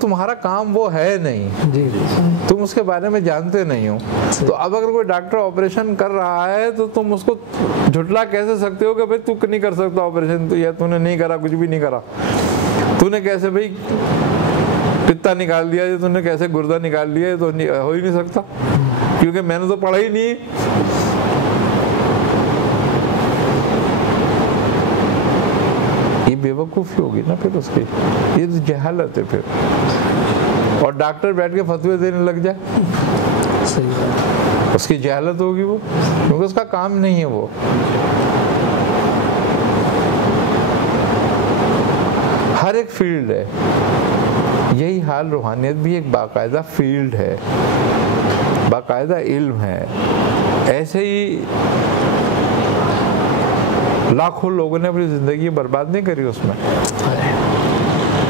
तुम्हारा काम वो है नहीं, जी जी, तुम उसके बारे में जानते नहीं हो। तो अब अगर कोई डॉक्टर ऑपरेशन कर रहा है तो तुम उसको झुटला कैसे सकते हो कि भाई तू नहीं कर सकता ऑपरेशन, तो या तूने नहीं करा, कुछ भी नहीं करा, तूने कैसे भाई पित्ता निकाल दिया, तूने कैसे गुर्दा निकाल दिया, तो हो ही नहीं सकता, क्योंकि मैंने तो पढ़ा ही नहीं। ये बेवकूफ़ी होगी ना फिर उसकी, ये तो जहालत है फिर। और डॉक्टर बैठ के फतवे देने लग जाए, सही बात, उसकी जहालत होगी वो, क्योंकि उसका काम नहीं है वो। हर एक फील्ड है, यही हाल रूहानियत भी एक बाकायदा फील्ड है, बाकायदा इल्म है। ऐसे ही लाखों लोगों ने अपनी जिंदगी बर्बाद नहीं करी उसमें।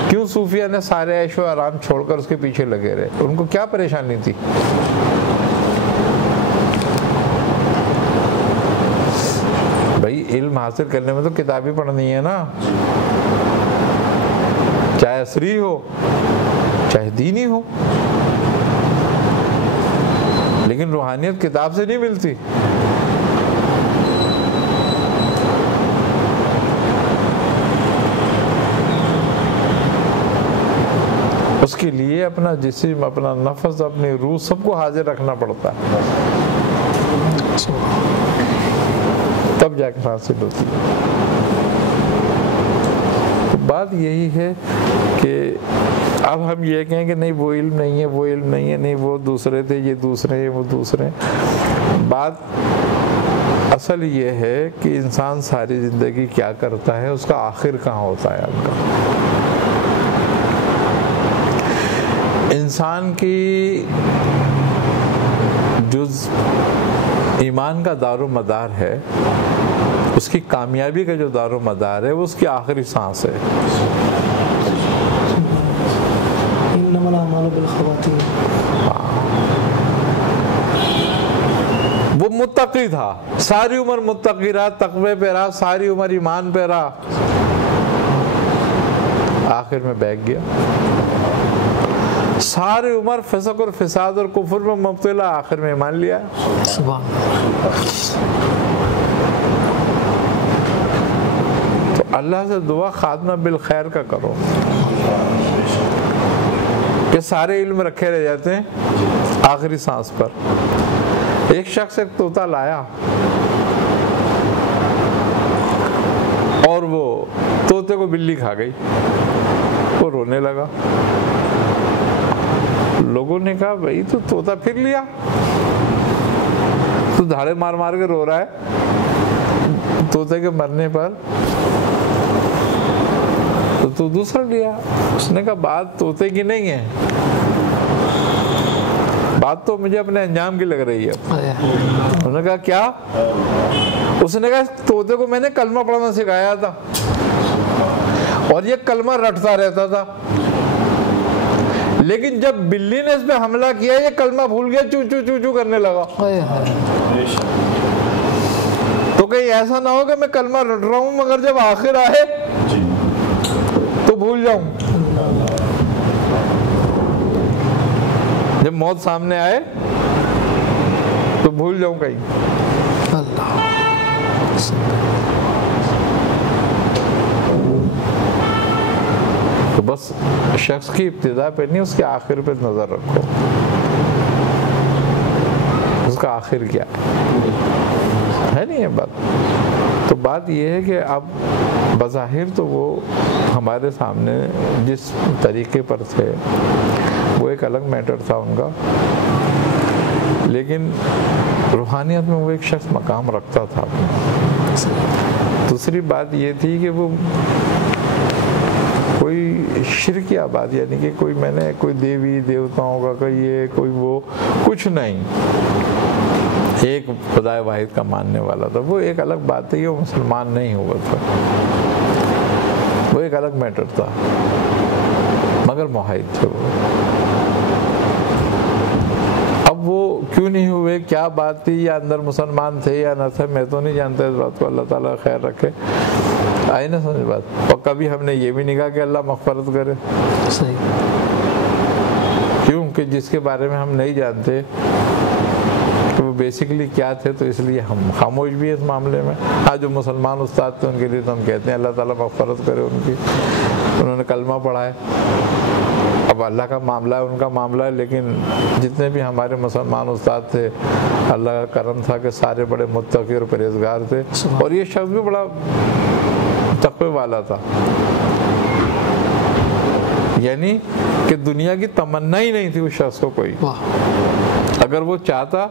क्यों सूफिया ने सारे ऐशो आराम छोड़कर उसके पीछे लगे रहे? उनको क्या परेशानी थी? भाई इल्म हासिल करने में तो किताबें पढ़नी है ना, चाहे असरी हो चाहे दीनी हो, लेकिन रूहानियत किताब से नहीं मिलती। उसके लिए अपना जिस्म, अपना नफ्स, अपनी रूह सबको हाजिर रखना पड़ता है, तब जाकर हासिल होती है। तो बात यही है कि अब हम ये कहें कि नहीं वो इल्म नहीं है, वो इल्म नहीं है, नहीं वो दूसरे थे, ये दूसरे हैं, वो दूसरे हैं। बात असल ये है कि इंसान सारी जिंदगी क्या करता है, उसका आखिर कहाँ होता है आपका। इंसान की जो ईमान का दारो मदार है, उसकी कामयाबी का जो दारो मदार है, वो उसकी आखिरी सांस है। वो मुत्तकी था, सारी उम्र मुत्तकी रहा, तकवे पे रहा, सारी उम्र ईमान पे रहा, आखिर में बैठ गया। सारी उम्र फिसक और फिसाद और कुफर में मुब्तला, आखिर में मान लिया। तो अल्लाह से दुआ खात्मा बिल खैर का करो कि सारे इल्म रखे रह जाते हैं आखिरी सांस पर। एक शख्स एक तोता लाया और वो तोते को बिल्ली खा गई, वो रोने लगा। लोगों ने कहा भाई तू तोता फिर लिया, तू धाड़े मार मार के रो रहा है तोते के मरने पर, तो तू दूसरा लिया। उसने कहा बात तोते की नहीं है, बात तो मुझे अपने अंजाम की लग रही है। उन्होंने कहा क्या? उसने कहा तोते को मैंने कलमा पढ़ना सिखाया था और ये कलमा रटता रहता था, लेकिन जब बिल्ली ने इस पे हमला किया ये कलमा भूल गया, चू चू चू चू करने लगा। तो कहीं ऐसा ना हो कि मैं कलमा रट रहा हूं मगर जब आखिर आए तो भूल जाऊं, जब मौत सामने आए तो भूल जाऊं कहीं। तो बस शख्स की इब्तिदा पे नहीं, उसके आखिर पे नजर रखो, उसका आखिर क्या है, नहीं है बात। तो बात यह है कि अब बज़ाहिर तो वो हमारे सामने जिस तरीके पर थे वो एक अलग मैटर था उनका, लेकिन रूहानियत में वो एक शख्स मकाम रखता था। दूसरी बात ये थी कि वो कोई शिरकी आबाद, यानी कि कोई मैंने कोई देवी देवताओं का कोई ये कोई वो कुछ नहीं, एक खुदाए वाहिद का मानने वाला था। वो एक अलग बात है, वो मुसलमान नहीं हुआ था, वो एक अलग मैटर था, मगर मुआहिद थे वो। अब वो क्यों नहीं हुए, क्या बात थी, या अंदर मुसलमान थे या न थे, मैं तो नहीं जानता इस बात को, अल्लाह ताला खैर रखे। आई ना समझ बात। और कभी हमने ये भी नहीं कहा कि अल्लाह मग़फ़िरत करे। सही। क्यों कि जिसके बारे में हम नहीं जानते कि वो बेसिकली क्या थे, तो इसलिए हम खामोश भी है इस मामले में। हाँ, जो मुसलमान उस्ताद थे उनके लिए तो हम कहते हैं अल्लाह ताला मग़फ़िरत करे उनकी, उन्होंने कलमा पढ़ा है, अब अल्लाह का मामला है, उनका मामला है। लेकिन जितने भी हमारे मुसलमान उस्ताद थे, अल्लाह का करम था कि सारे बड़े मुत्तक़ी और परहेज़गार थे, और ये शख्स भी बड़ा तक़वे वाला था। यानी कि दुनिया की तमन्ना ही नहीं थी उस शख्स को कोई। अगर वो चाहता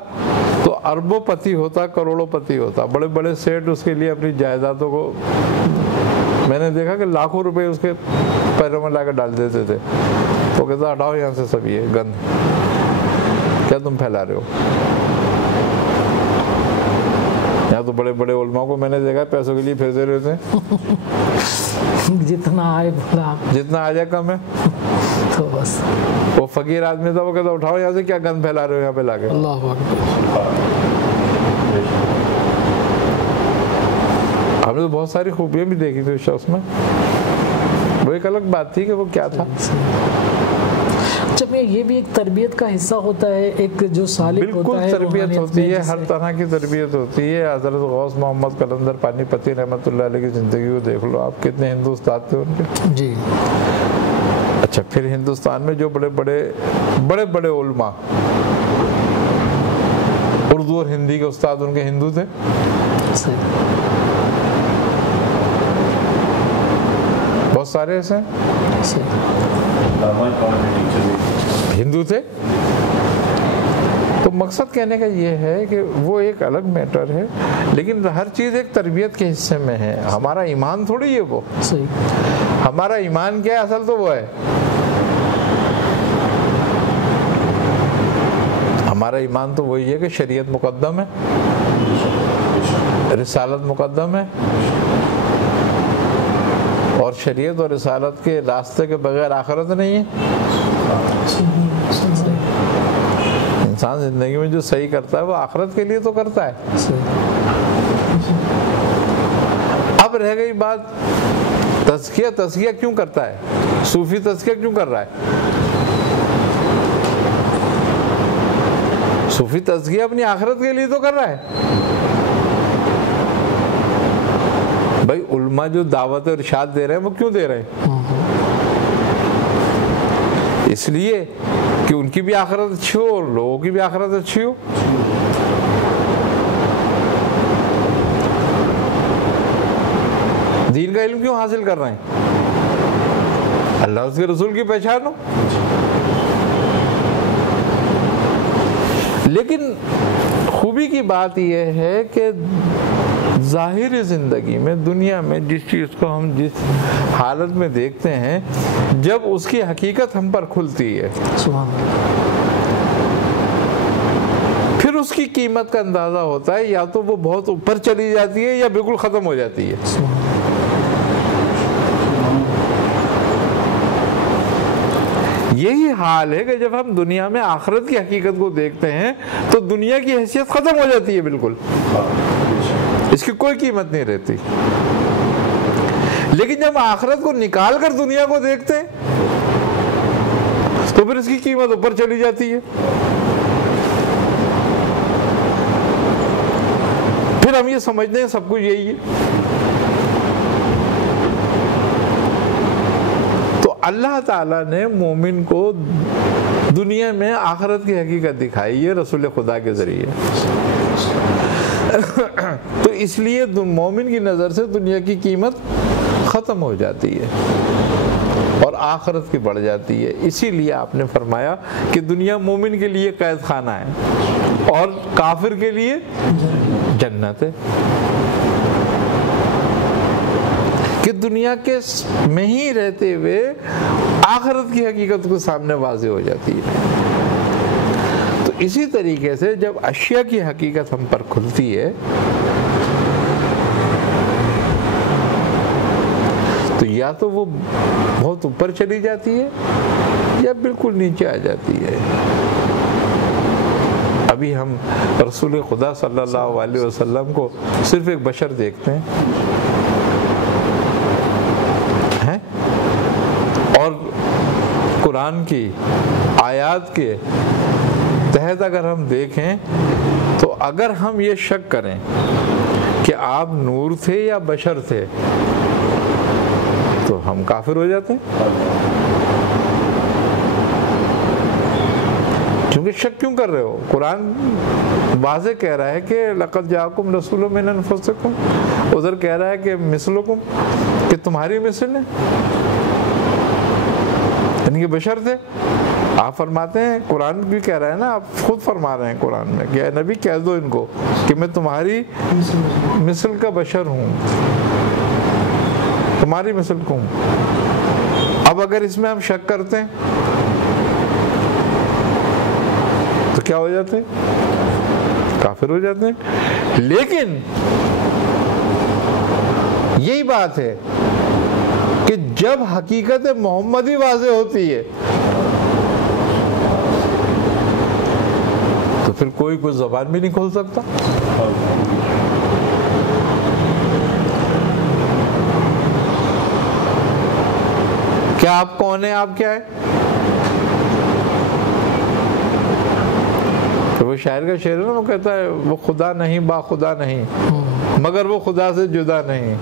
तो अरबोपति होता, करोड़ोपति होता। बड़े बड़े सेठ उसके लिए अपनी जायदादों को, मैंने देखा कि लाखों रुपए उसके पैरों में लाकर डाल देते थे। तो कहता हटाओ यहाँ से सब ये गंद, क्या तुम फैला रहे हो। यहाँ तो बड़े बड़े उलमा को मैंने देखा पैसों के लिए फिरते रहते हैं। जितना आए बोला, जितना आ जाए कम है। तो बस वो फकीर आदमी था, वो कहता उठाओ यहाँ से, क्या गंद फैला रहे हो यहाँ पे लाके। अल्लाह अकबर। हमने तो बहुत सारी खूबियाँ भी देखी थी उस शख्स में। वो एक अलग बात थी कि वो क्या था। जब ये भी एक तरबियत का हिस्सा होता है, एक जो सालिक होता है, तरबियत होती है, हर तरह की तरबियत होती है। हज़रत गौस मोहम्मद कलंदर पानीपती रहमतुल्लाह अलैह की ज़िंदगी को देख लो आप, कितने हिंदू उस्ताद थे उनके जी। अच्छा, फिर हिंदुस्तान में जो बड़े बड़े उलमा, उर्दू और हिंदी के उस्ताद उनके हिंदू थे। बहुत सारे ऐसे हिंदू थे। तो मकसद कहने का ये है कि वो एक अलग मैटर है, लेकिन हर चीज़ एक तरबियत के हिस्से में है। हमारा ईमान थोड़ी है वो। सही। हमारा ईमान क्या है, असल तो वो है, हमारा ईमान तो वही है कि शरीयत मुकद्दम है, रिसालत मुकद्दम है, और शरीयत और रिसालत के रास्ते के बगैर आखिरत नहीं है। इंसान जिंदगी में जो सही करता है वो आखिरत के लिए तो करता है। अब रह गई बात तज़किया। तज़किया क्यों करता है सूफी? तज़किया क्यों कर रहा है सूफी? तज़किया अपनी आखिरत के लिए तो कर रहा है। भाई उल्मा जो दावत और इरशाद दे रहे हैं वो क्यों दे रहे हैं? इसलिए कि उनकी भी आखिरत अच्छी हो और लोगों की भी आखिरत अच्छी हो। दीन का इल्म क्यों हासिल कर रहे हैं? अल्लाह उसके रसूल की पहचान हो। लेकिन खूबी की बात यह है कि ज़ाहिरी ज़िंदगी में, दुनिया में जिस चीज़ को हम जिस हालत में देखते हैं, जब उसकी हकीकत हम पर खुलती है, फिर उसकी कीमत का अंदाज़ा होता है। या तो वो बहुत ऊपर चली जाती है या बिल्कुल ख़त्म हो जाती है। यही हाल है कि जब हम दुनिया में आखिरत की हकीकत को देखते हैं तो दुनिया की हैसियत ख़त्म हो जाती है बिल्कुल, इसकी कोई कीमत नहीं रहती। लेकिन जब आखिरत को निकाल कर दुनिया को देखते हैं तो फिर इसकी कीमत ऊपर चली जाती है। फिर हम ये समझते हैं सब कुछ यही है। तो अल्लाह ताला ने मोमिन को दुनिया में आखिरत की हकीकत दिखाई है रसूल खुदा के जरिए। तो इसलिए मोमिन की नज़र से दुनिया की कीमत ख़त्म हो जाती है और आखिरत की बढ़ जाती है। इसीलिए आपने फरमाया कि दुनिया मोमिन के लिए कैद खाना है और काफिर के लिए जन्नत है। कि दुनिया के में ही रहते हुए आखिरत की हकीकत को सामने वाज़ेह हो जाती है। तो इसी तरीके से जब अशिया की हकीकत हम पर खुलती है तो या तो वो बहुत ऊपर चली जाती है या बिल्कुल नीचे आ जाती है। अभी हम रसूल खुदा सल्लल्लाहु अलैहि वसल्लम को सिर्फ एक बशर देखते हैं, कुरान की आयत के तहत अगर हम देखें तो अगर हम ये शक करें कि आप नूर थे या बशर थे तो हम काफिर हो जाते हैं। क्योंकि शक क्यों कर रहे हो? कुरान वाज़े कह रहा है कि लक़द जाअकुम रसूलुम मिन अनफुसिकुम, उधर कह रहा है कि मिसलुकुम, कि तुम्हारी मिसल है, यानी कि बशर थे। आप फरमाते हैं, कुरान भी कह रहा है ना, आप खुद फरमा रहे हैं कुरान में कि नबी कह दो इनको कि मैं तुम्हारी मिसल का बशर हूँ, तुम्हारी मिसल को हूँ। अब अगर इसमें हम शक करते हैं तो क्या हो जाते हैं? काफिर हो जाते हैं। लेकिन यही बात है कि जब हकीकत मोहम्मदी वाज़े होती है तो फिर कोई कुछ ज़बान भी नहीं खोल सकता। क्या आप कौन है, आप क्या है? तो वो शायर का शेर है ना, वो कहता है वो खुदा नहीं बा खुदा नहीं, मगर वो खुदा से जुदा नहीं।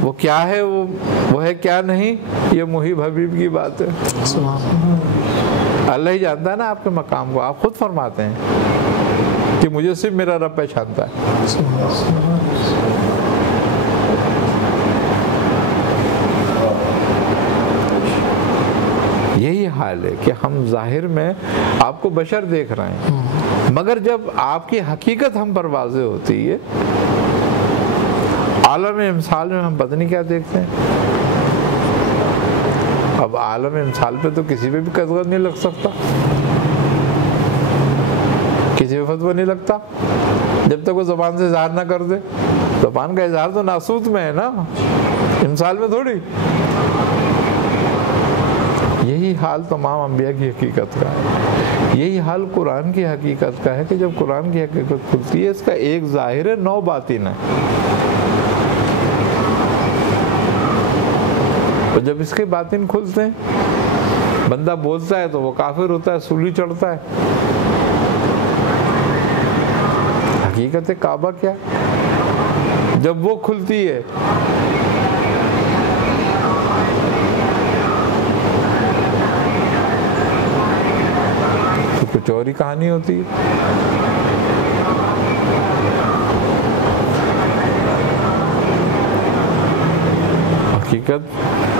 वो क्या है, वो है क्या नहीं, ये मुहिब हबीब की बात है। अल्लाह ही जानता है ना आपके मकाम को। आप खुद फरमाते हैं कि मुझे सिर्फ मेरा रब पहचानता है। यही हाल है कि हम जाहिर में आपको बशर देख रहे हैं, मगर जब आपकी हकीकत हम पर वाज़े होती है, आलम इमसाल में हम पता नहीं क्या देखते हैं। अब आलम इमसाल पे तो किसी पे भी कदगत नहीं लग सकता, किसी पे फतवा नहीं लगता जब तक वो ज़बान से इजहार ना कर दे। ज़बान का इजहार तो नासूत में है ना, इमसाल में थोड़ी। यही हाल तमाम अंबिया की हकीकत का है। यही हाल कुरान की हकीकत का है कि जब कुरान की हकीकत खुलती है, इसका एक ज़ाहिर है, 9 बातिन है। और जब इसके बातिन खुलते हैं, बंदा बोलता है तो वो काफिर होता है, सूली चढ़ता है। हकीकत काबा क्या, जब वो खुलती है तो कुछ और ही कहानी होती है। हकीकत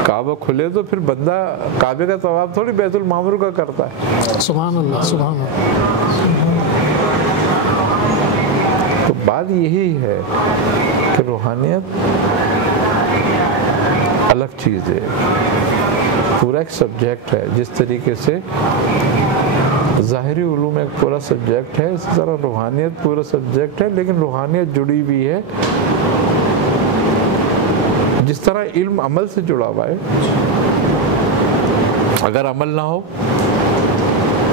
काबा खुले तो फिर बंदा काबे का तवाफ थोड़ी बैतुल मामूर का करता है। सुभान अल्लाह, सुभान अल्लाह। तो बात यही है कि रूहानियत अलग चीज़ है, पूरा एक सब्जेक्ट है। जिस तरीके से ज़ाहिरी उलूम एक पूरा सब्जेक्ट है, इसी तरह रूहानियत पूरा सब्जेक्ट है। लेकिन रूहानियत जुड़ी हुई है, जिस तरह इल्म अमल से जुड़ा हुआ है। अगर अमल ना हो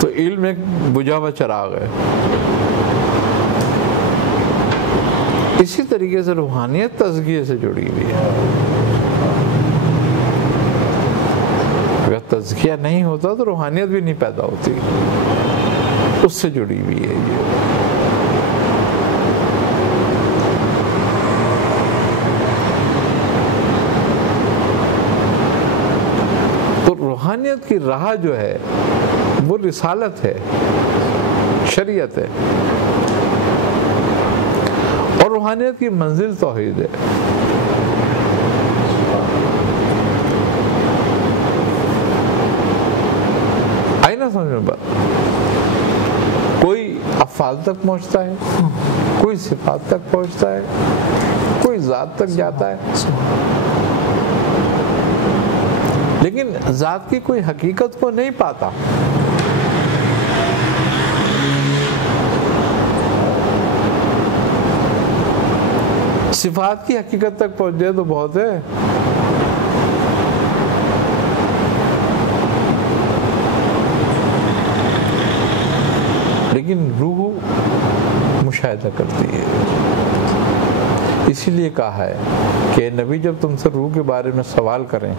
तो इल्म एक बुझा हुआ चिराग है। इसी तरीके से रूहानियत तज़किये से जुड़ी हुई है। अगर तज़किया नहीं होता तो रूहानियत भी नहीं पैदा होती, उससे जुड़ी हुई है ये। रूहानियत की राह जो है वो रिसालत है, शरीयत है, और रूहानियत की मंजिल तौहीद है। आई ना समझ में बात? कोई अफ़आल तक पहुंचता है, कोई सिफात तक पहुंचता है, कोई ज़ात तक जाता है, लेकिन ज़ात की कोई हकीकत को नहीं पाता। सिफात की हकीकत तक पहुंच जाए तो बहुत है। लेकिन रूह मुशाहिदा करती है। इसीलिए कहा है कि नबी जब तुमसे रूह के बारे में सवाल करें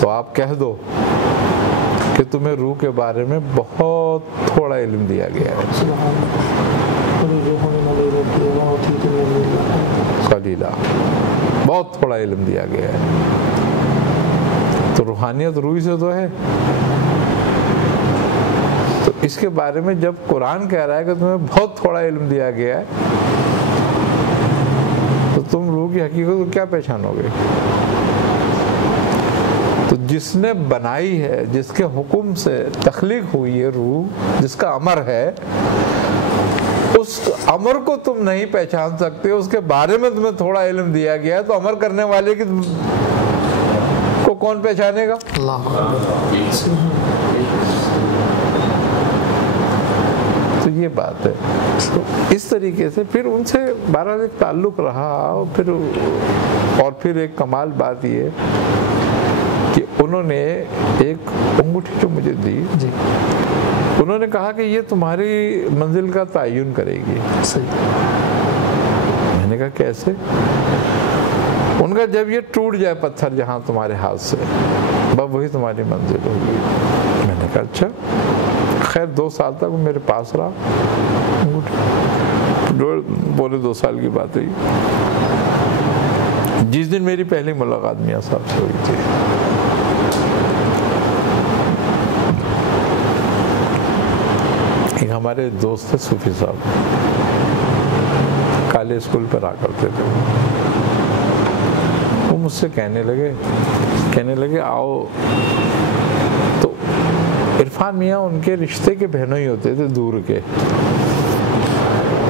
तो आप कह दो कि तुम्हें रूह के बारे में बहुत थोड़ा इल्म दिया गया है। कलीला, बहुत थोड़ा इल्म दिया गया है। तो रूहानियत रूह से तो है। तो इसके बारे में जब कुरान कह रहा है कि तुम्हें बहुत थोड़ा इल्म दिया गया है, तो तुम रूह की हकीकत को क्या पहचानोगे? तो जिसने बनाई है, जिसके हुक्म से तख्लीक हुई है रूह, जिसका अमर है, उस अमर को तुम नहीं पहचान सकते, उसके बारे में तुम्हें थोड़ा इल्म दिया गया है, तो अमर करने वाले की को कौन पहचानेगा? अल्लाह। तो ये बात है। तो इस तरीके से फिर उनसे बहरहाल एक ताल्लुक रहा। और फिर एक कमाल बात ये कि उन्होंने एक अंगूठी जो मुझे दी जी, उन्होंने कहा कि ये तुम्हारी मंजिल का तयन करेगी। सही। मैंने कहा कैसे? उनका जब ये टूट जाए पत्थर जहाँ तुम्हारे हाथ से, बस वही तुम्हारी मंजिल होगी। मैंने कहा अच्छा। खैर 2 साल तक वो मेरे पास रहा, पौने 2 साल की बात हुई। जिस दिन मेरी पहली मुलाकात मियाँ साहब से हुई थी, एक हमारे दोस्त थे सूफी साहब, काले स्कूल पर आ करते थे। वो मुझसे कहने लगे आओ। तो इरफान मियाँ उनके रिश्ते के बहनों ही होते थे, दूर के।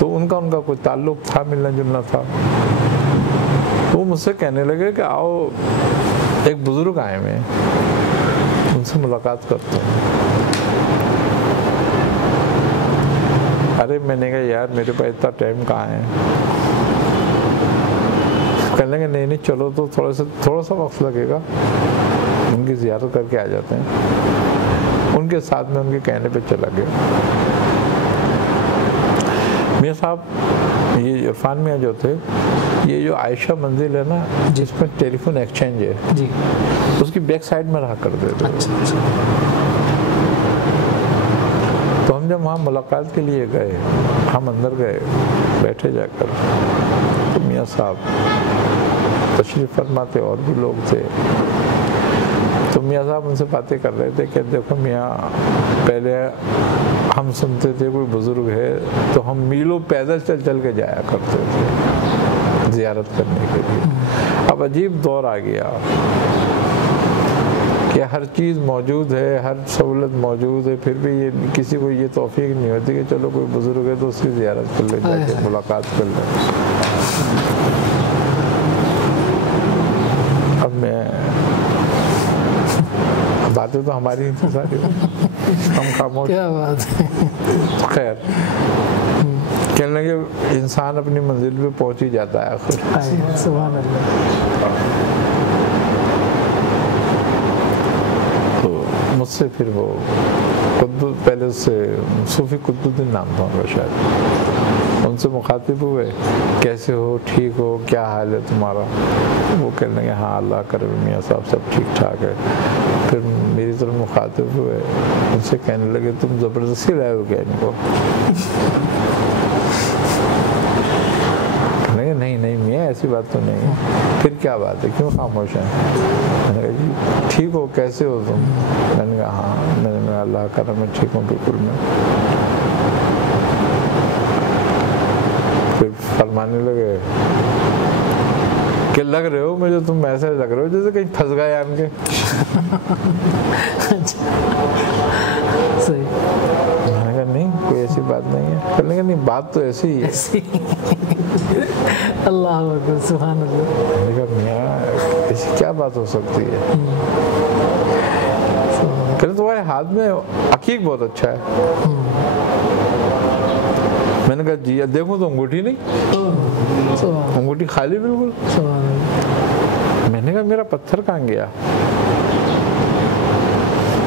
तो उनका कोई ताल्लुक था, मिलना जुलना था। तो वो मुझसे कहने लगे कि आओ, एक बुजुर्ग आए हुए हैं, उनसे मुलाकात करते हैं। अरे मैंने कहा यार मेरे पास इतना टाइम कहाँ है? कहने लगे नहीं चलो, तो थोड़ा सा वक्त लगेगा, उनकी ज़ियारत करके आ जाते हैं। उनके साथ में उनके कहने पे चला गया। मियाँ साहब, ये इरफान मियाँ जो थे, ये जो आयशा मंजिल है ना, जिसमें टेलीफोन एक्सचेंज है जी, उसकी बैक साइड में रहा करते थे। अच्छा। तो हम जब वहाँ मुलाकात के लिए गए, हम अंदर गए, बैठे जाकर, तो मियाँ साहब तशरीफ़ फरमाते, और भी लोग थे। तो मियाँ साहब उनसे बातें कर रहे थे कि देखो मियाँ, पहले हम सुनते थे कोई बुज़ुर्ग है तो हम मीलों पैदल चल के जाया करते थे ज़ियारत करने के लिए। अब अजीब दौर आ गया कि हर चीज़ मौजूद है, हर सहूलत मौजूद है, फिर भी ये किसी को ये तौफीक नहीं होती कि चलो कोई बुज़ुर्ग है तो उसकी ज़ियारत कर ले, जाके मुलाकात कर ले। अब मैं बातें तो हमारी ही थी सारी, हम खामोश। क्या बात है। खैर कहने लगे इंसान अपनी मंजिल पे पहुंच ही जाता है आखिर। सुभान अल्लाह। तो मुझसे फिर वो पहले उससे सूफी कुतुबुद्दीन नाम था उनका शायद, उनसे मुखातिब हुए, कैसे हो, ठीक हो, क्या हाल है तुम्हारा? वो कहने लगे हाँ अल्लाह करम मियाँ साहब सब ठीक ठाक है। फिर मेरी तरफ मुखातिब हुए, उनसे कहने लगे तुम ज़बरदस्ती लाए हो क्या इनको? कहने लगे नहीं मियाँ ऐसी बात तो नहीं है। फिर क्या बात है, क्यों खामोश हैं? मैंने कहा जी ठीक हो, कैसे हो तुम? मैंने कहा हाँ, मैंने कहा अल्लाह करम मैं ठीक हूँ बिल्कुल। मैं फिर फरमाने लगे कि लग रहे हो मुझे, तुम ऐसे लग रहे हो जैसे कहीं फंस गए आन के। सही। मैंने कहा नहीं कोई ऐसी बात नहीं है। कहने लगे नहीं बात तो ऐसी ही है। अल्लाह अकबर, सुभान अल्लाह। मैंने कहा मियाँ ऐसी क्या बात हो सकती है? कहने तुम्हारे हाथ में अकीक बहुत अच्छा है। मैंने कहा जी देखो तो अंगूठी नहीं, अंगूठी खाली बिल्कुल। मैंने कहा मेरा पत्थर कहाँ गया?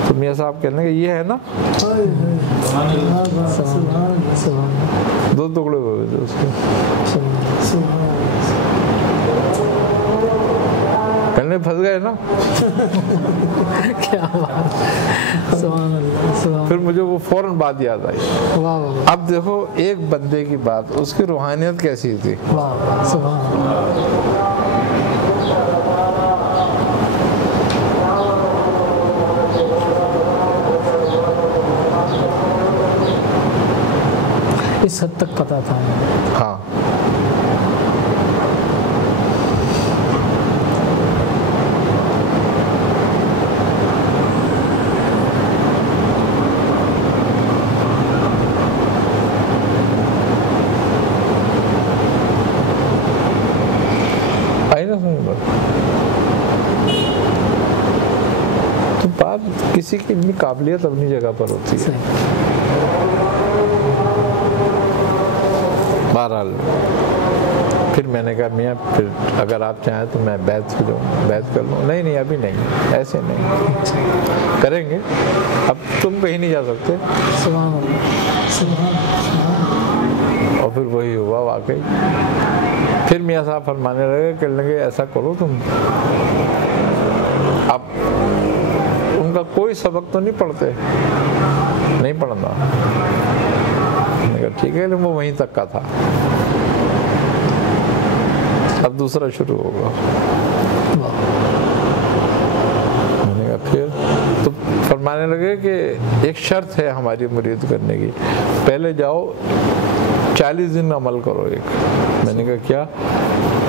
तो मियाँ साहब कहने लगे ये है ना, 2 टुकड़े हो गए थे उसके। कहने फंस गए ना। क्या बात। फिर मुझे वो फौरन बात याद आई। वाह वाह अब देखो एक बंदे की बात, उसकी रूहानियत कैसी थी। वाह, सुभान अल्लाह। इस हद तक पता था। हाँ, आई ना समझ बात। तो बात किसी की इतनी काबिलियत अपनी जगह पर होती है। बहरहाल फिर मैंने कहा मियाँ फिर अगर आप चाहें तो मैं बैत कर लूँ। नहीं नहीं अभी नहीं, ऐसे नहीं करेंगे, अब तुम कहीं नहीं जा सकते। सुभान अल्लाह, सुभान अल्लाह। और फिर वही हुआ वाकई। फिर मियाँ साहब फरमाने लगे, कहने लगे ऐसा करो तुम, अब उनका कोई सबक तो नहीं पढ़ते, नहीं पढ़ना। मैंने कहा ठीक है, लेकिन वो वहीं तक का था, अब दूसरा शुरू होगा। मैंने कहा फिर तो फरमाने लगे कि एक शर्त है हमारी मुरीद करने की, पहले जाओ 40 दिन अमल करो एक। मैंने कहा क्या?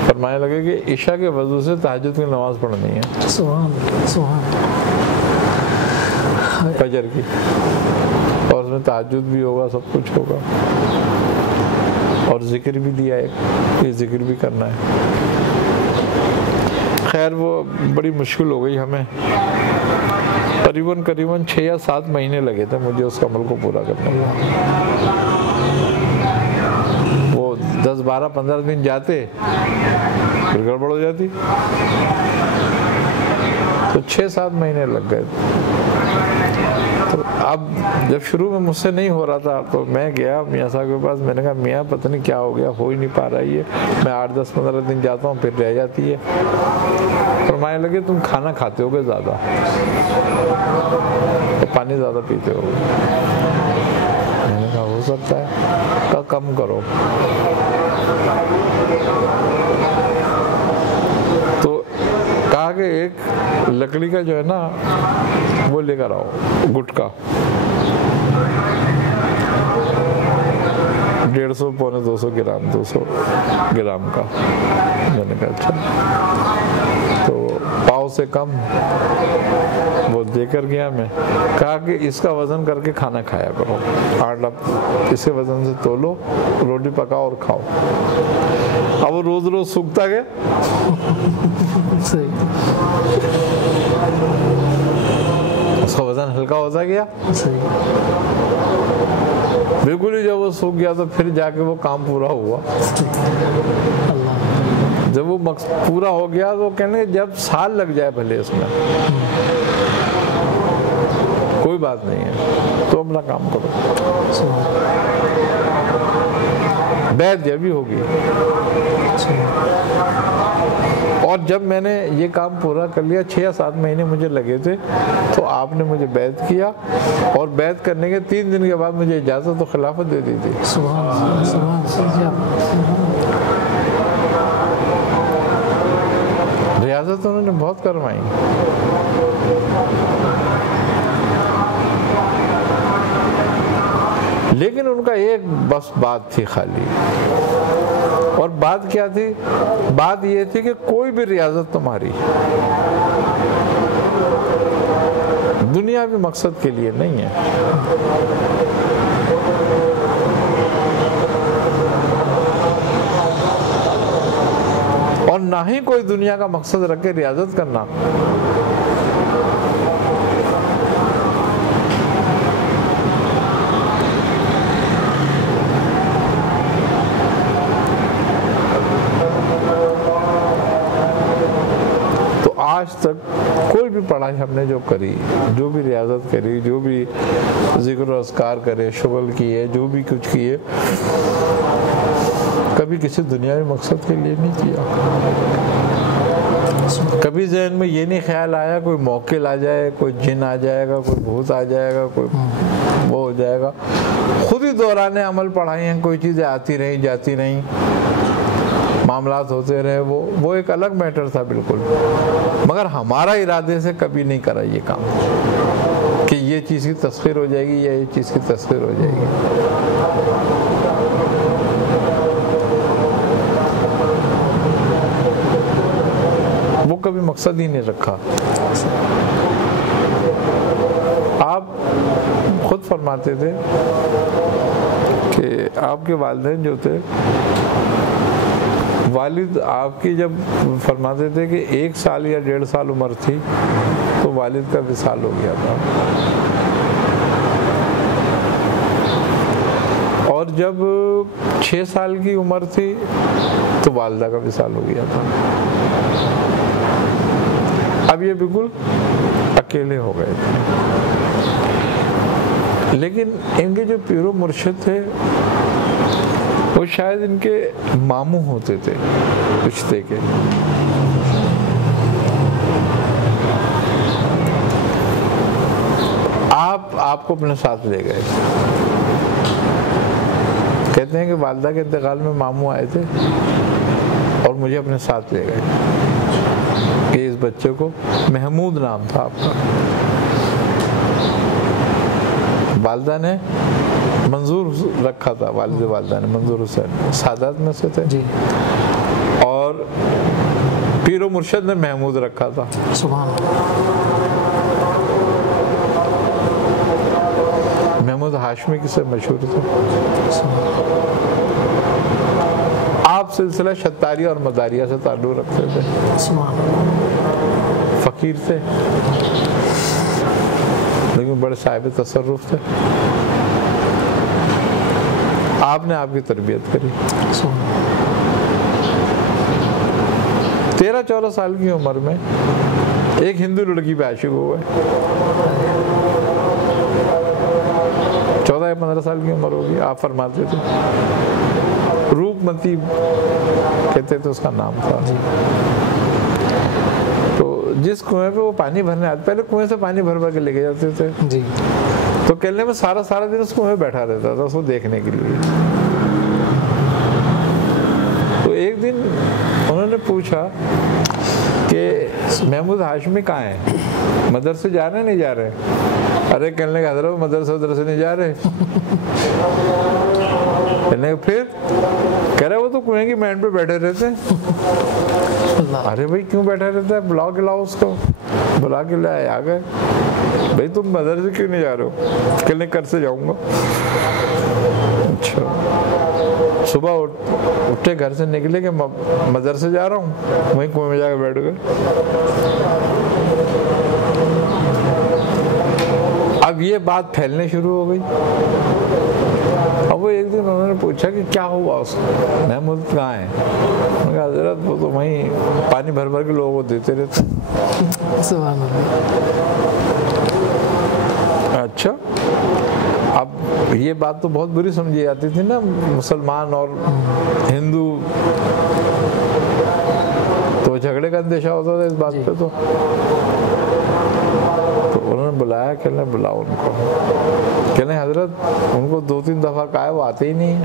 फरमाने लगे कि ईशा के वजू से तहज्जुद की नमाज पढ़नी है, सुभान अल्लाह, सुभान फजर की, और उसमें तहज्जुद भी होगा, सब कुछ होगा, और जिक्र भी दिया एक, ये जिक्र भी करना है। खैर वो बड़ी मुश्किल हो गई हमें, करीबन 6 या 7 महीने लगे थे मुझे उस अमल को पूरा करने में। वो 10, 12, 15 दिन जाते फिर गड़बड़ हो जाती, तो 6-7 महीने लग गए। तो अब जब शुरू में मुझसे नहीं हो रहा था तो मैं गया मियाँ साहब के पास। मैंने कहा मियाँ पता नहीं क्या हो गया, हो ही नहीं पा रहा ये, मैं 8, 10, 15 दिन जाता हूँ फिर रह जाती है। फरमाने लगे तुम खाना खाते होगे ज़्यादा, तो पानी ज़्यादा पीते होगे। मैंने कहा हो सकता है, का कम करो। तो कहा कि एक लकड़ी का जो है ना वो लेकर आओ, गुटका 150, पौने 200 ग्राम, 200 ग्राम का। मैंने कहा अच्छा, तो पाव से कम वो देकर गया। मैं कहा कि इसका वजन करके खाना खाया करो, 8 लप इसके वजन से तोलो, रोटी पकाओ और खाओ। अब वो रोज रोज सूखता गया, उसका वजन हल्का होता गया। बिल्कुल ही जब वो सूख गया तो फिर जाके वो काम पूरा हुआ। जब वो पूरा हो गया तो कहने जब साल लग जाए भले इसमें कोई बात नहीं है, तो अपना काम करो। बैत जब भी होगी। और जब मैंने ये काम पूरा कर लिया, 6 या 7 महीने मुझे लगे थे, तो आपने मुझे बैत किया, और बैत करने के 3 दिन के बाद मुझे इजाज़त तो खिलाफत दे दी थी। रियाजत तो उन्होंने बहुत करवाई। लेकिन उनका एक बस बात थी खाली, और बात क्या थी? बात ये थी कि कोई भी रियाजत तुम्हारी दुनियावी मकसद के लिए नहीं है। और ना ही कोई दुनिया का मकसद रख के रियाजत करना। आज तक कोई भी पढ़ाई हमने जो करी, जो भी रियाजत करी, जो भी जिक्र अस्कार करे, शुगल किए, जो भी कुछ किए, कभी किसी दुनियावी मकसद के लिए नहीं किया। कभी जहन में ये नहीं ख्याल आया कोई मौकिल आ जाए, कोई जिन आ जाएगा, कोई भूत आ जाएगा, कोई वो हो जाएगा। खुद ही दौराने अमल पढ़ाई हैं, कोई चीज़ें आती रही जाती रहीं, मामलात होते रहे, वो एक अलग मैटर था बिल्कुल। मगर हमारा इरादे से कभी नहीं करा ये काम कि ये चीज़ की तस्खीर हो जाएगी या ये चीज़ की तस्खीर हो जाएगी। वो कभी मकसद ही नहीं रखा। आप खुद फरमाते थे कि आपके वालिदैन जो थे, वालिद आपकी जब फरमाते थे कि 1 साल या 1.5 साल उम्र थी तो वालिद का विसाल हो गया था, और जब 6 साल की उम्र थी तो वालिदा का विसाल हो गया था। अब ये बिल्कुल अकेले हो गए थे। लेकिन इनके जो पीरो मुर्शिद थे वो शायद इनके मामू होते थे रिश्ते के। आपको अपने साथ ले गए। कहते हैं कि वालिदा के इंतकाल में मामू आए थे और मुझे अपने साथ ले गए कि इस बच्चे को, महमूद नाम था आपका, वालिदा ने मंजूर रखा था, वालिदा ने मंजूर हुसैन सादात में से थे जी, और पीरो मुर्शिद ने महमूद रखा था। सुभान महमूद हाशमी से मशहूर थे। आप सिलसिला शत्तारिया और मदारिया से ताल्लुक़ रखते थे। फकीर थे लेकिन बड़े साहिब तसर्रुफ थे। आपने आपकी तरबियत करी। 13-14 साल की उम्र में एक हिंदू लड़की पे आशिक हुए। 14 या 15 साल की उम्र होगी। आप फरमाते थे, रूपमती कहते थे उसका नाम था। तो जिस कुएं पे वो पानी भरने आते, पहले कुएं से पानी भर भर के लेके जाते थे जी, तो कहने में सारा दिन उस कुएं में बैठा रहता था उसको देखने के लिए। तो एक दिन उन्होंने पूछा कि महमूद हाशमी कहाँ है, मदरसे जा रहे नहीं जा रहे? अरे कहने का हजरत मदरसे नहीं जा रहे। कहने फिर कह रहे वो तो कुएं की मैंड पे बैठे रहते हैं। अरे भाई क्यों बैठा रहता है, बुलाओ के लाओ उसको। बुला के लाए, आ गए। भाई तुम मदरसे क्यों नहीं जा रहे हो? कहने कर से जाऊंगा। अच्छा, सुबह उठे घर से निकले कि मदरसे जा रहा हूँ, वहीं कुएं में जाकर बैठ गए। अब ये बात फैलने शुरू हो गई। अब वो एक दिन उन्होंने पूछा कि क्या हुआ उसको, महमूद कहाँ है? उन्होंने कहा हज़रत वो तो वहीं पानी भर भर के लोगों को देते रहते। सुभान अल्लाह। अच्छा, अब ये बात तो बहुत बुरी समझी जाती थी ना, मुसलमान और हिंदू तो झगड़े का अंदेशा होता था इस बात पे। तो उन्होंने बुलाया, कहने बुलाओ उनको। कहने हजरत उनको 2-3 दफ़ा कहा है, वो आते ही नहीं है।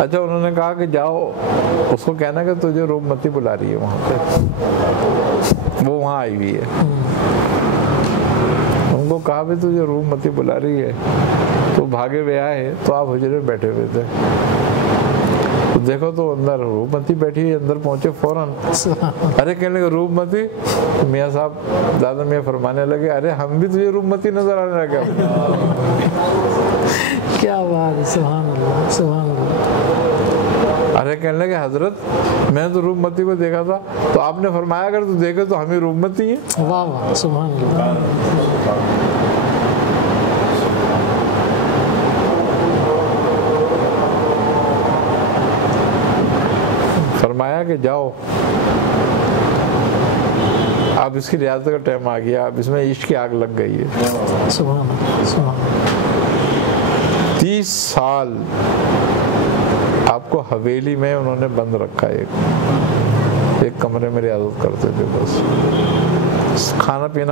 अच्छा, उन्होंने कहा कि जाओ उसको कहना कि तुझे रूपमती बुला रही है वहाँ पे, वो वहाँ आई हुई है। उनको कहा भी तुझे रूपमती बुला रही है, तो भागे हुए आए तो आप हुजरे में बैठे हुए थे। तो देखो तो अंदर रूपमती बैठी है। अंदर पहुंचे फौरन, अरे कहने लगे रूपमती। तो मियाँ साहब दादा मियाँ फरमाने लगे, अरे हम भी तुझे रूपमती नजर आने लगे। क्या बात है, सुभान अल्लाह, सुभान अल्लाह। अरे कहने लगे हजरत मैंने तो रूपमती को देखा था, तो आपने फरमाया अगर तू देखे तो हम ही रूपमती हैं। वाह वाह, सुभान अल्लाह। फरमाया कि जाओ, अब इसकी रियासत का टाइम आ गया, अब इसमें इश्क की आग लग गई है। सुभान सुभान। 30 साल आपको हवेली में उन्होंने बंद रखा है। एक कमरे में रियाजत करते थे बस, खाना पीना